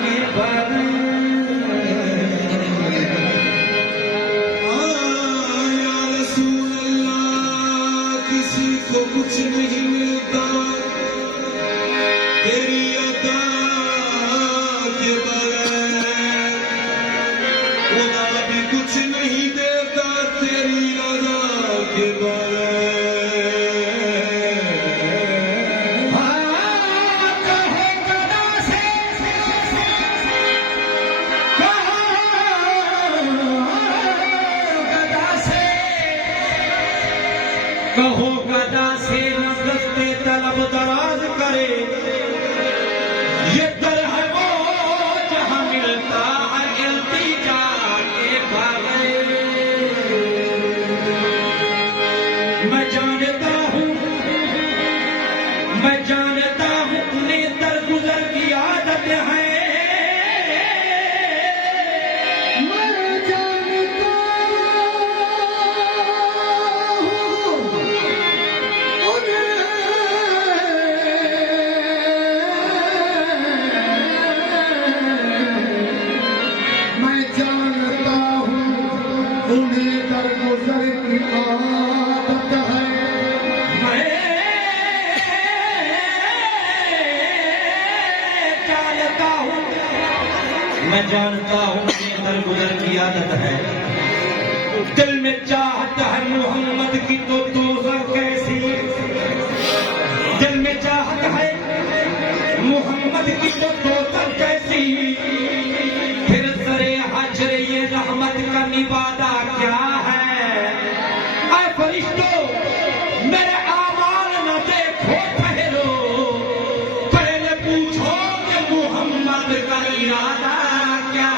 के बगैर। या रसूल अल्लाह, किसी को कुछ नहीं मिलता तेरी अता के बगैर, खुदा भी कुछ नहीं देता तेरी रजा के बगैर। कहो गदा से न दस्ते तलब दराज करे, ये दर है वो जहां मिलता है इल्तिजा के बगैर। मैं जानता हूँ उन्हें दरगुजर की आदत है। उन्हें दरगुजर की आदत है। मैं जानता हूँ उन्हें दरगुजर की आदत है। दिल में चाहत है मोहम्मद की तो दोज़ख कैसी, दिल में चाहत है मोहम्मद की तो दोज़ख कैसी। फिर सरे हश्र ये रहमत का निवादा क्या है। ऐ फरिश्तों, मेरे आमाल न देखो ठहरो, पहले पूछो कि मोहम्मद का इरादा क्या।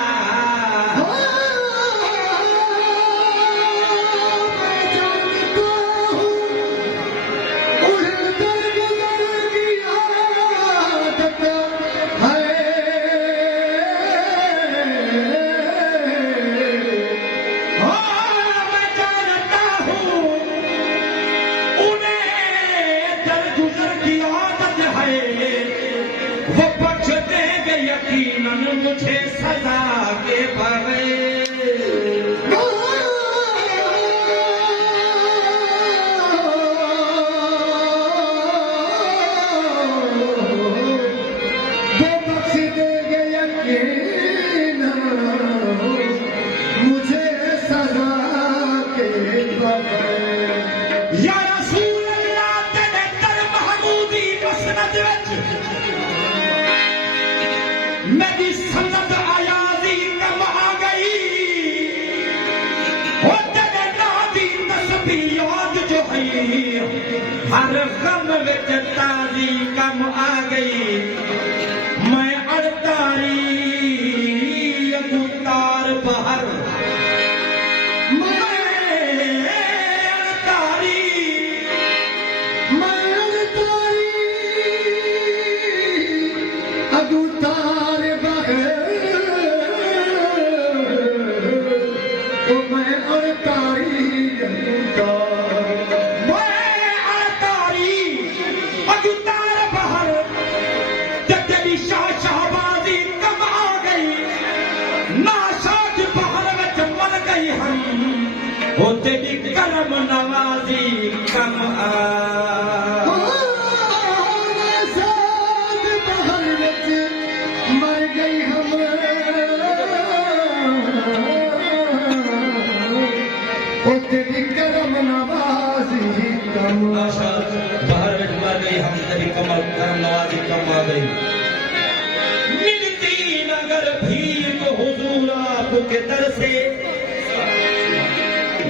वो बख्श देंगे यकीनन मुझे सजा के बगैर। वो बख्श देंगे यकीनन मुझे सजा के बगैर। या रसूल अल्लाह तेरे दर महमूदी मसनद विच मेरी सन्नत आयाजी कम आ गई। हो तेरे नाम दी तस्बीह याद जो है, हर गम विच ताजी कम आ गई। मैं अड़तारी अगुतार बहर, हो तेरी करम नवाजी कम मर गई हम हो तेरी करम नवाजी कम। बाहर मर गई हम, तेरी कमल करम नवाजी कम आ गई। मिलती नगर भीख हुजूर आपके दर से,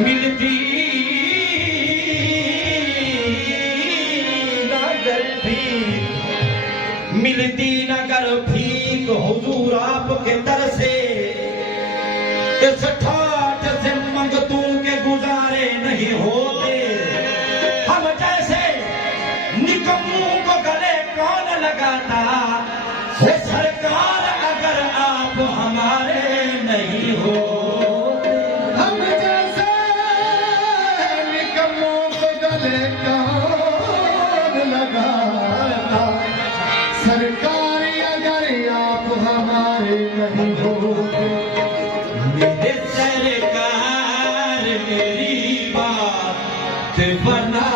मिलती नगर भीख हुजूर आपके दर से। इस ठाठ से मंगतू के गुजारे नहीं होते, हम जैसे निकम्मों को गले कौन लगाता। हो सरकार अगर आप हमारे नहीं हो, सरकार अगर आप हमारे बना